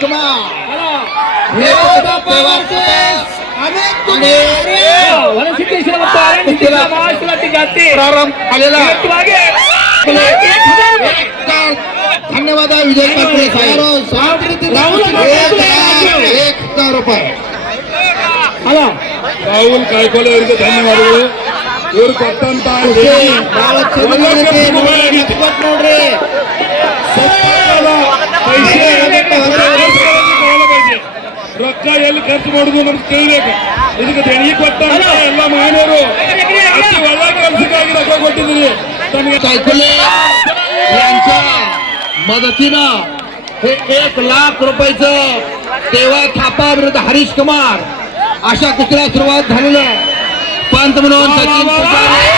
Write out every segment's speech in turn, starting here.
कुमार प्रारंभ आलेला धन्यवाद विजय पाटील साहेब 1000 रुपये राहुल गायकवाड ಅವರಿಗೆ ಧನ್ಯವಾದಗಳು ಇವರು ಕೊಟ್ಟಂತ ರೊಕ್ಕ ಎಲ್ಲಿ ಖರ್ಚು ಮಾಡುದು ನಮ್ಗೆ ತಿಳಿಬೇಕು ಇದಕ್ಕೆ ದೇಣಿಗೆ ಕೊಟ್ಟಂತ ಎಲ್ಲ ಮಹಿಳೆಯರು ಅತಿ ಒಳ್ಳೆ ಕೆಲಸಕ್ಕಾಗಿ ರೊಕ್ಕ ಕೊಟ್ಟಿದ್ದೀರಿ गायकवाड यांच्या मदतीनं हे 1 लाख रुपयाचं देवा थापा विरुद्ध हरीश कुमार अशा कुस्तीला सुरुवात झालेली आहे. पंत म्हणून सचिन पुजारी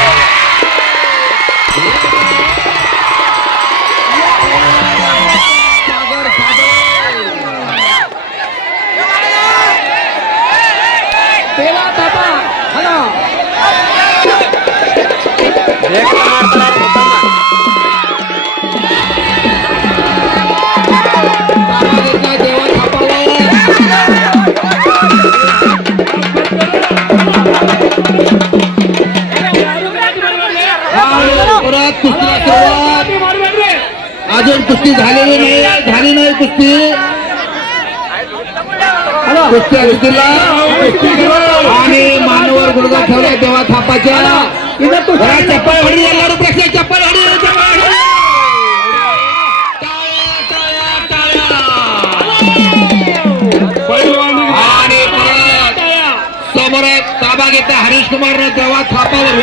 अजून कुस्ती झालेली नाही कुस्ती कुस्तीला आणि मानवर गुडघा ठेवला देवा थापाच्या चप्पल हडी चप्पल हडी आणि परत समोर ताबा घेतला हरीश कुमारनं देवा थापावर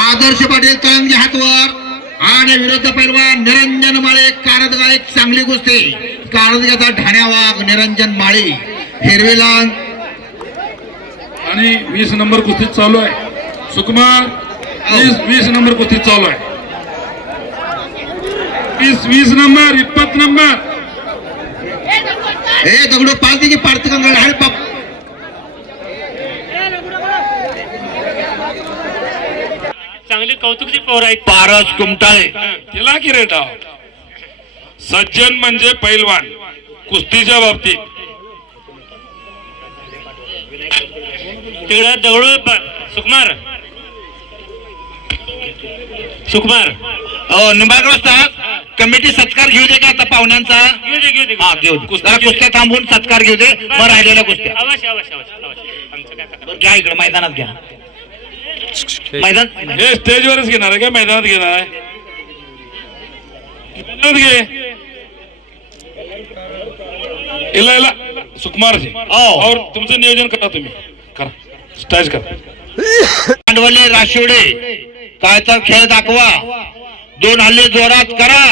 आदर्श पाटील तळंगे हातवर आणि विरुद्ध पैलवान निरंजन माळे कारदगा एक चांगली कुस्ती कारदगाचा ढाण्या वाघ निरंजन माळे हिरवेला आणि 20 नंबर कुस्ती चालू आहे सुकुमार 20 नंबर कुस्ती चालू आहे 20 नंबर 20 नंबर हे दगडू पालती की पाडत कंगळ आणि बाप चांगली कौतुकची पोर आहेत पारस कुमटाळे केला की रे डाव सज्जन म्हणजे पैलवान कुस्तीच्या बाबतीत तिकडे दगडू सुकुमार निंबाळकर कमिटी सत्कार घेऊ दे का आता पाहुण्यांचा घेऊ कुस्त्या थांबवून सत्कार घेऊ दे मग राहिलेल्या कुस्त्या घ्या इकडे मैदानात घ्या मैदान हे स्टेजवरच घेणार आहे का मैदानात घेणार आहे मैदानात घे इला सुकुमारजी और तुमचं नियोजन करा तुम्ही करा स्टेज करा भांडवली राशिवडे कायचा खेळ दाखवा 2 हल्ले जोरात करा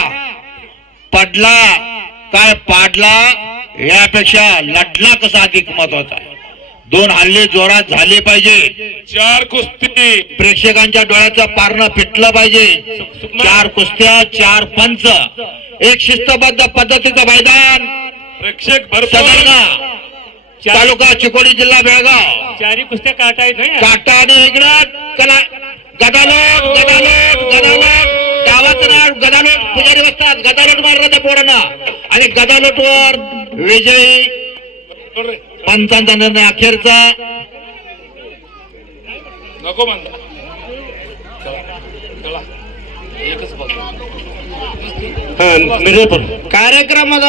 पडला काय पाडला यापेक्षा लढला कसा अधिक महत्वाचा आहे 2 हल्ले जोरात झाले पाहिजे 4 कुस्ती प्रेक्षकांच्या डोळ्याचं पारणं फिटलं पाहिजे 4 कुस्त्या 4 पंच एक शिस्तबद्ध पद्धतीचं मैदान प्रेक्षक सदरगा तालुका चिकोडी जिल्हा बेळगाव 4 कुस्त्या काटा आहेत काटा आणि इकडं कला गदालोट गावाचं नाव गदालोट पुजारी बसतात गदालोट मारलं त्या पोरांना आणि गदालोटवर विजयी पंचांचा निर्णय अखेरचा नको म्हणता ಮಿರ್ಜಾಪುರ ಕಾರ್ಯಕ್ರಮದ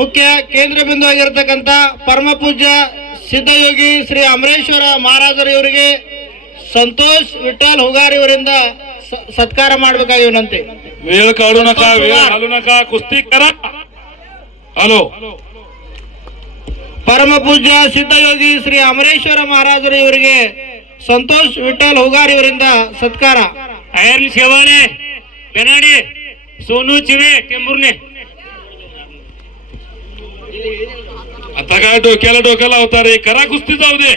ಮುಖ್ಯ ಕೇಂದ್ರ ಬಿಂದು ಆಗಿರತಕ್ಕಂತ ಪರಮ ಪೂಜ್ಯ ಸಿದ್ಧಯೋಗಿ ಶ್ರೀ ಅಮರೇಶ್ವರ ಮಹಾರಾಜರು ಇವರಿಗೆ ಸಂತೋಷ್ ವಿಠಲ್ ಹುಗಾರ್ ಇವರಿಂದ ಸತ್ಕಾರ ಮಾಡಬೇಕಾಗಿ ವಿನಂತಿ. वेळ काढू नका, वेळ घालू नका, कुस्ती करा. हॅलो, ಪರಮ ಪೂಜ್ಯ ಸಿದ್ಧಯೋಗಿ ಶ್ರೀ ಅಮರೇಶ್ವರ ಮಹಾರಾಜರು ಇವರಿಗೆ ಸಂತೋಷ್ ವಿಠಲ್ ಹುಗಾರ್ ಇವರಿಂದ ಸತ್ಕಾರ. अयर्न शेवाळे बेनाडी सोनू चिवे टेंभुर्णे आता काय डोक्याला होता रे, करा कुस्ती, जाऊ दे.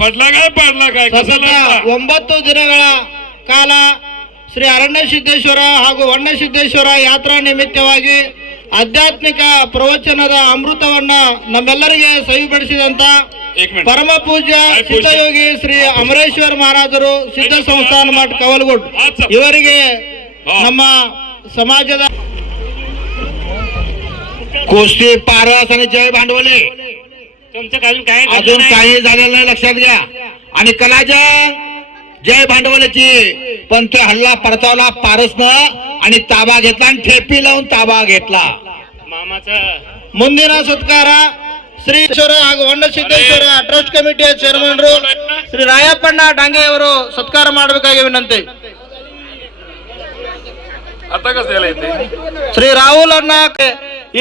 पडला काय ಸತತ कशाला 9 ದಿನಗಳ ಕಾಲ ಶ್ರೀ ಅರಣ್ಯ ಸಿದ್ದೇಶ್ವರ ಹಾಗೂ ವಣ್ಣ ಸಿದ್ದೇಶ್ವರ ಯಾತ್ರಾ ನಿಮಿತ್ತವಾಗಿ ಆಧ್ಯಾತ್ಮಿಕ ಪ್ರವಚನದ ಅಮೃತವನ್ನ ನಮ್ಮೆಲ್ಲರಿಗೆ ಸವಿಪಡಿಸಿದಂತ एक मिनिट. ಪರಮ ಪೂಜ್ಯ ಸಿದ್ಧಯೋಗಿ ಶ್ರೀ ಅಮರೇಶ್ವರ ಮಹಾರಾಜರು ಸಿದ್ಧ ಸಂಸ್ಥಾನ ಮಠ ಕವಲಗುಡ್ ಇವರಿಗೆ ನಮ್ಮ ಸಮಾಜದ कुस्ती पारस आणि जय भांडवले तुमचं अजून काय अजून काही झालेलं नाही, लक्षात घ्या. आणि कलाजा जय भांडवलाची पण ते हल्ला परतावला पारसनं आणि ताबा घेतला आणि ठेपी लावून ताबा घेतला. मामाचा ಮುಂದಿನ ಸತ್ಕಾರ ಶ್ರೀ ಹಾಗೂ ವಣ್ಣ ಸಿದ್ದೇಶ್ವರ ಟ್ರಸ್ಟ್ ಕಮಿಟಿಯ ಚೇರ್ಮನ್ರು ಶ್ರೀ ರಾಯಪ್ಪಣ್ಣ ಡಾಂಗೆ ಅವರು ಸತ್ಕಾರ ಮಾಡಬೇಕಾಗಿ ವಿನಂತಿ. आता कसं यायला येते? ಶ್ರೀ ರಾಹುಲ್ ಅಣ್ಣ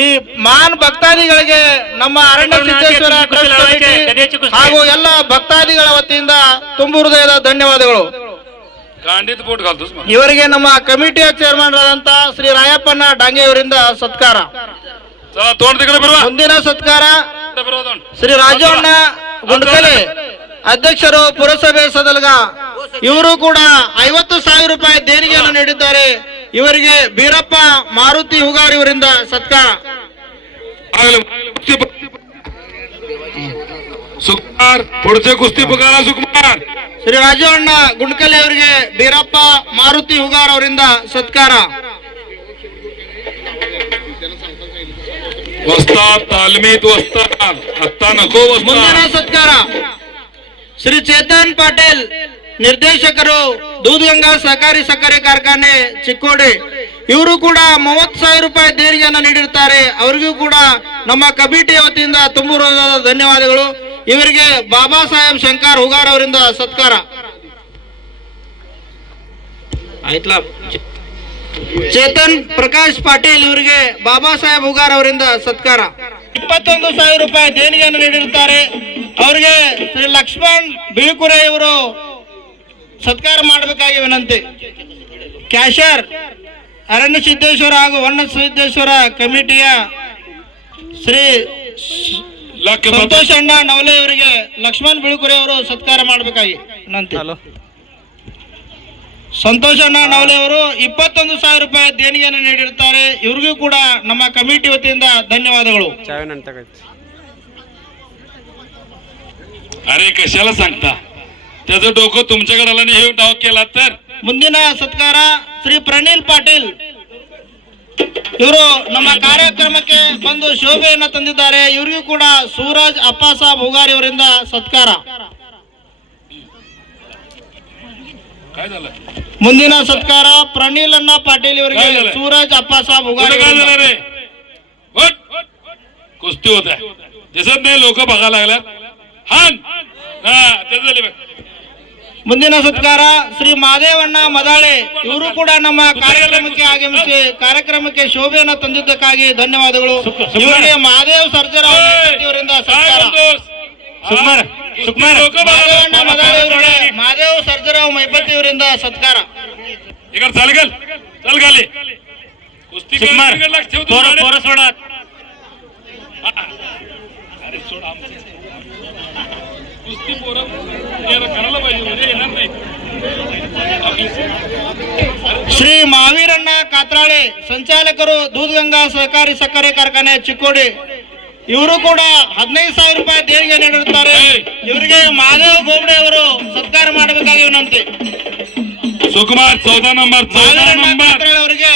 ಈ ಮಹಾನ್ ಭಕ್ತಾದಿಗಳಿಗೆ ನಮ್ಮ ಅರಣ್ಯ ಸಿದ್ದೇಶ್ವರ ಟ್ರಸ್ಟ್ ಕಮಿಟಿ ಹಾಗೂ ಎಲ್ಲ ಭಕ್ತಾದಿಗಳ ವತಿಯಿಂದ ತುಂಬು ಹೃದಯದ ಧನ್ಯವಾದಗಳು. गांडीत बोट घालतोस मग. ಇವರಿಗೆ ನಮ್ಮ ಕಮಿಟಿಯ ಚೇರ್ಮನ್ ಆದಂತ ಶ್ರೀ ರಾಯಪ್ಪಣ್ಣ ಡಾಂಗೆ ಅವರಿಂದ ಸತ್ಕಾರ. चला तोंड तिकडे बरोबर, ಮುಂದಿನ ಸತ್ಕಾರ बरोबर तोंड. ಶ್ರೀ ರಾಜಣ್ಣ ಗುಂಡ್ಕಲೆ ಅಧ್ಯಕ್ಷರು ಪುರಸಭೆ ಸದಲ್ಗ ಇವರು ಕೂಡ 50,000 ರೂಪಾಯಿ ದೇಣಿಗೆಯನ್ನು ನೀಡಿದ್ದಾರೆ. ಇವರಿಗೆ ಬೀರಪ್ಪ ಮಾರುತಿ ಹುಗಾರ್ ಇವರಿಂದ ಸತ್ಕಾರ. ಆಗಲಿ. सुकुमार पुढचे कुस्ती बघायला सुकुमार. ಶ್ರೀ ರಾಜಣ್ಣ ಗುಂಡ್ಕಲೆ ಅವರಿಗೆ ಬೀರಪ್ಪ ಮಾರುತಿ ಹುಗಾರ್ ಅವರಿಂದ ಸತ್ಕಾರ. वस्ताद तालमीत वस्ताद, आता नको ಮುಂದಿನ वस्ताद. ಸತ್ಕಾರ ಶ್ರೀ ಚೇತನ್ ಪಾಟೀಲ್ ನಿರ್ದೇಶಕರು ದೂಧಗಂಗಾ ಸಹಕಾರಿ ಸಕ್ಕರೆ ಕಾರ್ಖಾನೆ ಚಿಕ್ಕೋಡಿ ಇವರು ಕೂಡ 30,000 ರೂಪಾಯಿ ದೇಣಿಗೆಯನ್ನು ನೀಡಿರುತ್ತಾರೆ. ಅವರಿಗೂ ಕೂಡ ನಮ್ಮ ಕಮಿಟಿಯ ವತಿಯಿಂದ ತುಂಬು ಹೃದಯದ ಧನ್ಯವಾದಗಳು. ಇವರಿಗೆ ಬಾಬಾ ಸಾಹೇಬ್ ಶಂಕರ್ ಹುಗಾರ್ ಅವರಿಂದ ಸತ್ಕಾರ. ಆಯ್ತಲ್ಲ, ಚೇತನ್ ಪ್ರಕಾಶ್ ಪಾಟೀಲ್ ಇವರಿಗೆ ಬಾಬಾ ಸಾಹೇಬ್ ಹುಗಾರ್ ಅವರಿಂದ ಸತ್ಕಾರ. 21,000 ರೂಪಾಯಿ ದೇಣಿಗೆಯನ್ನು ನೀಡಿರುತ್ತಾರೆ. ಅವರಿಗೆ ಶ್ರೀ ಲಕ್ಷ್ಮಣ್ ಬಿಳುಕುರೆ ಇವರು ಸತ್ಕಾರ ಮಾಡಬೇಕಾಗಿ ವಿನಂತಿ. ಕ್ಯಾಶರ್ ಅರಣ್ಯ ಸಿದ್ದೇಶ್ವರ ಹಾಗೂ ವಣ್ಣ ಸಿದ್ದೇಶ್ವರ ಕಮಿಟಿಯ ಶ್ರೀ ಸಂತೋಷ್ ಅಣ್ಣ ನವಲೆ ಅವರಿಗೆ ಲಕ್ಷ್ಮಣ್ ಬಿಳುಕುರೆ ಅವರು ಸತ್ಕಾರ ಮಾಡಬೇಕಾಗಿ ವಿನಂತಿ. ಸಂತೋಷ್ ಅಣ್ಣ ನವಲೆ ಅವರು 21,000 ರೂಪಾಯಿ ದೇಣಿಗೆಯನ್ನು ನೀಡಿರುತ್ತಾರೆ. ಇವ್ರಿಗೂ ಕೂಡ ನಮ್ಮ ಕಮಿಟಿ ವತಿಯಿಂದ ಧನ್ಯವಾದಗಳು. अरे कशाला सांगता, त्याचं डोकं तुमच्याकडे आलं नाही, हे डाव केला तर. ಮುಂದಿನ ಸತ್ಕಾರ ಶ್ರೀ ಪ್ರನಿಲ್ ಪಾಟೀಲ್ ಇವರು ನಮ್ಮ ಕಾರ್ಯಕ್ರಮಕ್ಕೆ ಬಂದು ಶೋಭೆಯನ್ನು ತಂದಿದ್ದಾರೆ. ಇವರಿಗೂ ಕೂಡ ಸೂರಜ್ ಅಪ್ಪ ಸಾಬ್ ಹುಗಾರ್ ಇವರಿಂದ ಸತ್ಕಾರ. काय झालं? ಮುಂದಿನ ಸತ್ಕಾರ ಪ್ರನಿಲ್ ಅಣ್ಣ ಪಾಟೀಲ್ ಇವರಿಗೆ काय झालं? ಸೂರಜ್ ಅಪ್ಪ ಸಾಬ್ ಹುಗಾರ್ कुठं काय ಇವರಿಂದ. झालं रे? उठ. कुस्ती होत आहे, दिसत नाही, लोक बघायला लागल्यात. हान हा ते झाले बघ. ಮುಂದಿನ ಸತ್ಕಾರ ಶ್ರೀ ಮಾದೇವಣ್ಣ ಮದಾಳೆ ಇವರು ಕೂಡ ನಮ್ಮ ಕಾರ್ಯಕ್ರಮಕ್ಕೆ ಆಗಮಿಸಿ ಕಾರ್ಯಕ್ರಮಕ್ಕೆ ಶೋಭೆಯನ್ನು ತಂದಿದ್ದಕ್ಕಾಗಿ ಧನ್ಯವಾದಗಳು. ಇವರಿಗೆ ಮಹಾದೇವ್ ಸರ್ಜರಾವ್ ಇವರಿಂದ काय ಸತ್ಕಾರ. म्हणतोस? सुकुमार सुकुमार ಮಾದೇವಣ್ಣ ಮದಾಳೆ ಇವರಿಗೆ ಮಹಾದೇವ್ ಸರ್ಜರಾವ್ ಮೈಪತಿ ಇವರಿಂದ ಸತ್ಕಾರ. इकडे चाल गल, चल गाली. कुस्ती सुकुमार करायला लक्ष ठेव तू. पोरं सोडा. अरे सोड आमचं. कुस्ती पोरं याला करायला पाहिजे, उद्या येणार नाही. ಶ್ರೀ ಮಾವೀರಣ್ಣ ಕಾತ್ರಾಳೆ ಸಂಚಾಲಕರು ದೂಧಗಂಗಾ ಸಹಕಾರಿ ಸಕ್ಕರೆ ಕಾರ್ಖಾನೆ ಚಿಕ್ಕೋಡಿ ಇವರು ಕೂಡ 15,000 ರೂಪಾಯಿ ದೇಣಿಗೆ ನೀಡಿರುತ್ತಾರೆ. ಇವರಿಗೆ ಮಾದೇವ್ ಗೋಬಡೆ ಅವರು ಸತ್ಕಾರ ಮಾಡಬೇಕಾಗಿ ವಿನಂತಿ. सुकुमार 14 नंबर, 14 ಮಾವೀರಣ್ಣ नंबर, ಕಾತ್ರಾಳೆ ಅವರಿಗೆ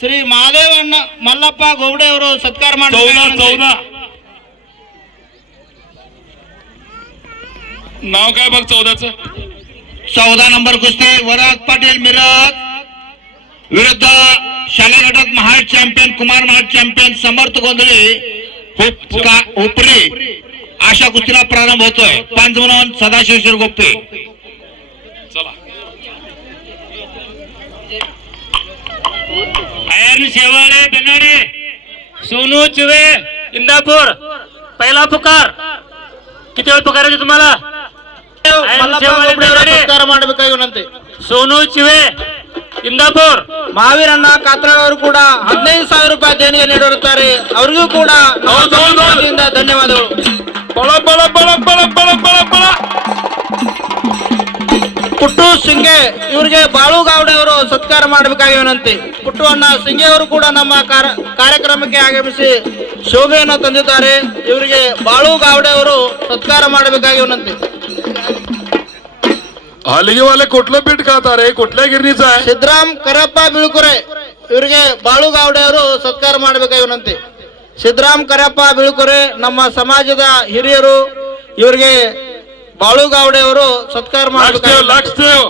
ಶ್ರೀ ಮಾದೇವಣ್ಣ ಮಲ್ಲಪ್ಪ ಗೋಬಡೆ ಅವರು ಸತ್ಕಾರ 14 ಮಾಡಬೇಕಾಗಿ 14. नाव काय बघ 14चं? 14 नंबर कुस्ती वराग पाटील मिरज विरुद्ध शालेय गटात महाड चॅम्पियन कुमार महाड चॅम्पियन समर्थ गोंधळे उपरी अशा कुस्तीला प्रारंभ होतोय. पंच म्हणून सदाशिव शिरगोप्पे. चला आयर्न शेवाळे बेनाडे सोनू चिवे इंदापूर पहिला पुकार. किती वेळ पुकारायचे तुम्हाला? ಸತ್ಕಾರ ಮಾಡಬೇಕಾಗಿ ವಿನಂತಿ. ಸೋನು ಚಿವೆ ಇಂದಾಪುರ್. ಮಹಾವೀರಣ್ಣ ಕಾತ್ರಾಳ್ ಅವರು ಕೂಡ 15,000 ರೂಪಾಯಿ ದೇಣಿಗೆ ನೀಡಿರುತ್ತಾರೆ. ಅವರಿಗೂ ಕೂಡ ನಮ್ಮ ಸಂಘದಿಂದ ಧನ್ಯವಾದಗಳು. ಬಳ ಬಳ ಬಳ ಬಳ ಬಳ ಬಳ ಬಳ. ಪುಟ್ಟು ಸಿಂಗೆ ಇವರಿಗೆ ಬಾಳು ಗಾವಡೆ ಅವರು ಸತ್ಕಾರ ಮಾಡಬೇಕಾಗಿ ವಿನಂತಿ. ಪುಟ್ಟು ಅಣ್ಣ ಸಿಂಗೆ ಅವರು ಕೂಡ ನಮ್ಮ ಕಾರ್ಯಕ್ರಮಕ್ಕೆ ಆಗಮಿಸಿ ಶೋಭೆಯನ್ನು ತಂದಿದ್ದಾರೆ. ಇವರಿಗೆ ಬಾಳು ಗಾವಡೆ ಅವರು ಸತ್ಕಾರ ಮಾಡಬೇಕಾಗಿ ವಿನಂತಿ. हलगीवाले कुठलं पीठ खाತಾರೆ कुठल्या गिरणीचं आहे? ಸಿದ್ದರಾಮ್ ಕರಪ್ಪ ಬಿಳುಕುರೆ ಇವರಿಗೆ ಬಾಳು ಗಾವಡೆ ಅವರು ಸತ್ಕಾರ ಮಾಡಬೇಕಾಗಿ ವಿನಂತಿ. ಸಿದ್ದರಾಮ್ ಕರಪ್ಪ ಬಿಳುಕುರೆ ನಮ್ಮ ಸಮಾಜದ ಹಿರಿಯರು. ಇವರಿಗೆ ಬಾಳು ಗಾವಡೆ ಅವರು ಸತ್ಕಾರ ಮಾಡಬೇಕಾಗಿ. लक्ष ठेव.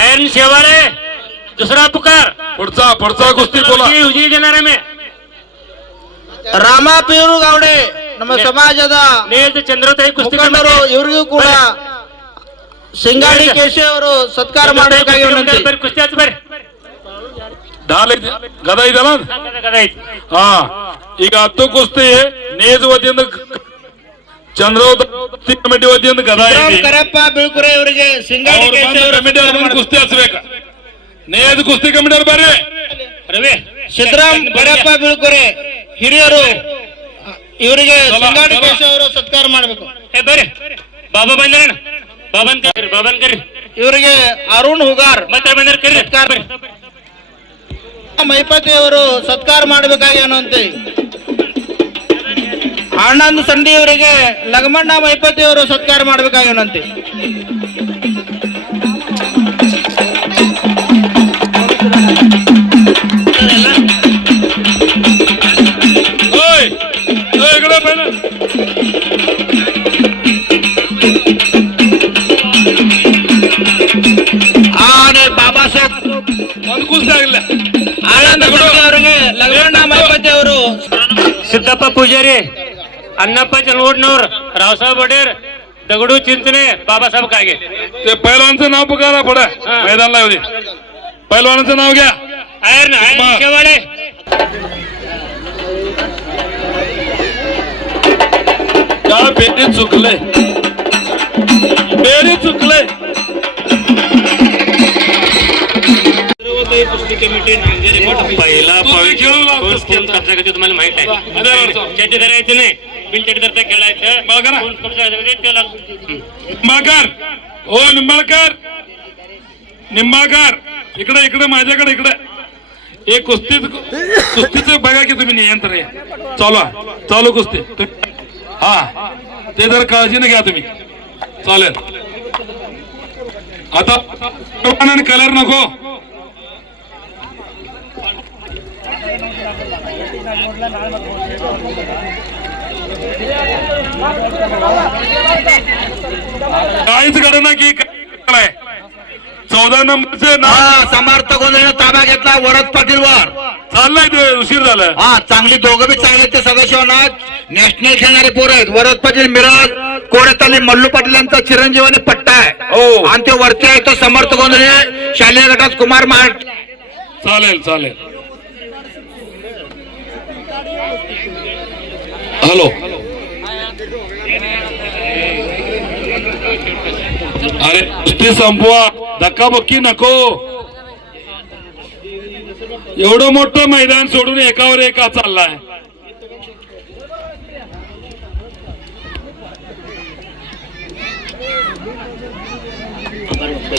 आयर्न शेवाळे दुसरा पुकार. पुढचा पुढचा कुस्ती बोला. उजी देणार मी. ರಾಮ ಪೀರು ಗಾವಡೆ ನಮ್ಮ ಸಮಾಜದ ನೇದ ಚಂದ್ರತಾಯಿ ಕುಸ್ತಿ ಮುಖಂಡರು. ಇವರಿಗೂ ಕೂಡ ಸಿಂಗಾಡಿ ಕೇಶವ್ ಅವರು ಸತ್ಕಾರ ಮಾಡಬೇಕಾಗಿ ವಿನಂತಿ. ಕುಸ್ತಿ ಹಚ್ಚ ಬರ್ರಿ. ढाल ಗದ ಇದಲ್ಲ. ಗದ ಐತಿ. ಹಾ ಈಗ 10 ಕುಸ್ತಿ ನೇಜ್ ವತಿಯಿಂದ ಚಂದ್ರೋದಯ ಕಮಿಟಿ ವತಿಯಿಂದ ಗದ ಐತಿ. ಕರಪ್ಪ ಬಿಳುಕುರೆ ಇವರಿಗೆ ಸಿಂಗಾಡಿ ಕೇಶವ್ ಅವರು ಕಮಿಟಿ ಅವ್ರನ್ನ ಕುಸ್ತಿ ಹಚ್ಚಬೇಕು. ನೇಜ್ ಕುಸ್ತಿ ಕಮಿಟಿ ಅವ್ರು ಬರ್ರಿ. ರವಿ ಸಿದ್ದರಾಮ್ ಕರಪ್ಪ ಬಿಳುಕುರೆ ಹಿರಿಯರು. ಇವರಿಗೆ ಸಿಂಗಾಡಿ ಕೇಶವ್ ಅವರು ಸತ್ಕಾರ ಮಾಡಬೇಕು. ಹೇ ಬರ್ರಿ. ಬಾಬಾ ಬಂದ್ರಣ್ಣ. ಬಾಬನ್ ಕರಿ ಬಾಬನ್ ಕರಿ. ಇವರಿಗೆ ಅರುಣ್ ಹುಗಾರ್ ಮತ್ತೆ ಬಂದ್ರ ಕರಿ. ಸತ್ಕಾರ. ಮೈಪತಿ ಅವರು ಸತ್ಕಾರ ಮಾಡಬೇಕಾಗಿ ಅನ್ನುವಂತೆ. ಆನಂದ್ ಸಂಧಿ ಅವರಿಗೆ ಲಗಮಣ್ಣ ಮೈಪತಿ ಅವರು ಸತ್ಕಾರ ಮಾಡಬೇಕಾಗಿ ಅನ್ನುವಂತೆ. ಓಯ್ ಓಯ್ ಇಕಡೆ ಬನ್ನಿ. आणि बाबासाहेब ಒಂದು ಕುಸ್ತಿ ಆಗಿಲ್ಲ. ಆನಂದ್ ಸಂಧಿ ಅವರಿಗೆ ಲಗಮಣ್ಣ ಮೈಪತಿ ಅವರು. सिद्धप्प पुजारी अण्णाप्प चलवडनवर रावसाहेब वडेर दगडू चिंचणे बाबासाहेब कागे. ते पैलवानचं नाव पुकारा पुढे मैदानला येऊ दे. पैलवानाचं नाव घ्या. आयर्न शेवाळे. काय पेटी चुकले पेरी चुकले. पहिला तुम्ही खेळू लागतो. कोण कब्जा करते तुम्हाला माहित आहे. चटी धरायचं नाही. बिन चटी धरता खेळायचं. बघा ना. कोण कब्जा करते ते लागतं. निंबाळकर ओ निंबाळकर निंबाळकर इकडे इकडे माझ्याकडे इकडे. एक कुस्तीचं बघा की तुम्ही नियंत्रण आहे. चालू आहे. चालू कुस्ती. हा ते जर काळजीने घ्या तुम्ही. चालेल. आता कलर नको. काहीच घडना की काय 14 नंबरचे नाव समर्थ गोंधळीनं ताबा घेतला वरद पाटीलवर. चाललाय ते उशीर झाला. हा चांगली दोघं बी चांगले ते सदाशिवनाथ नॅशनल खेळणारे पोर आहेत. वरद पाटील मिरज कोडेताली मल्लू पाटील यांचा चिरंजीव आणि पट्टा आहे. हो. आणि ते वरती आहे तो समर्थ गोंधळे शालेय गटात कुमार महाड. चालेल चालेल. हॅलो अरे कुस्ती संपवा. धक्काबुक्की नको. एवढं मोठं मैदान सोडून एकावर एका चाललाय.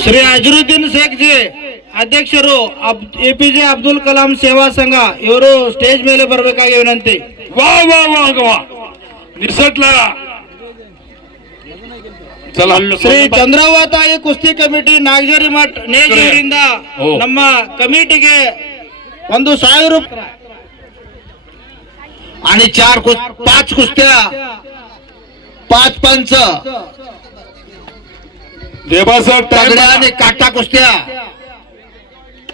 ಶ್ರೀ ಅಜರುದ್ದೀನ್ ಶೇಖ್ ಜಿ ಅಧ್ಯಕ್ಷರು ಎಪಿಜೆ ಅಬ್ದುಲ್ ಕಲಾಂ ಸೇವಾ ಸಂಘ ಇವರು ಸ್ಟೇಜ್ ಮೇಲೆ ಬರಬೇಕಾಗಿ ವಿನಂತಿ. वा वा वा वा निसटला. चला ಶ್ರೀ ಚಂದ್ರಾವತಾಯಿ ಕುಸ್ತಿ ಕಮಿಟಿ ನಾಗಜರಿ ಮಠ್ ನೇಜೂರಿಂದ हो. ನಮ್ಮ ಕಮಿಟಿಗೆ 1,000 ರೂಪಾಯಿ आणि 5 कुस्त्या 5 पंच देवासाहेब तगड्या आणि काटा कुस्त्या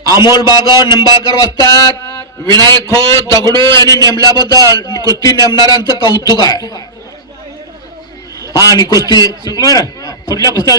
अमोल बागर निंबाळकर वाजतात. विनायक खोत दगडू यांनी नेमल्याबद्दल कुस्ती नेमणाऱ्यांचं कौतुक आहे. हा आणि कुस्ती सुकुमार कुठल्या कुस्त्या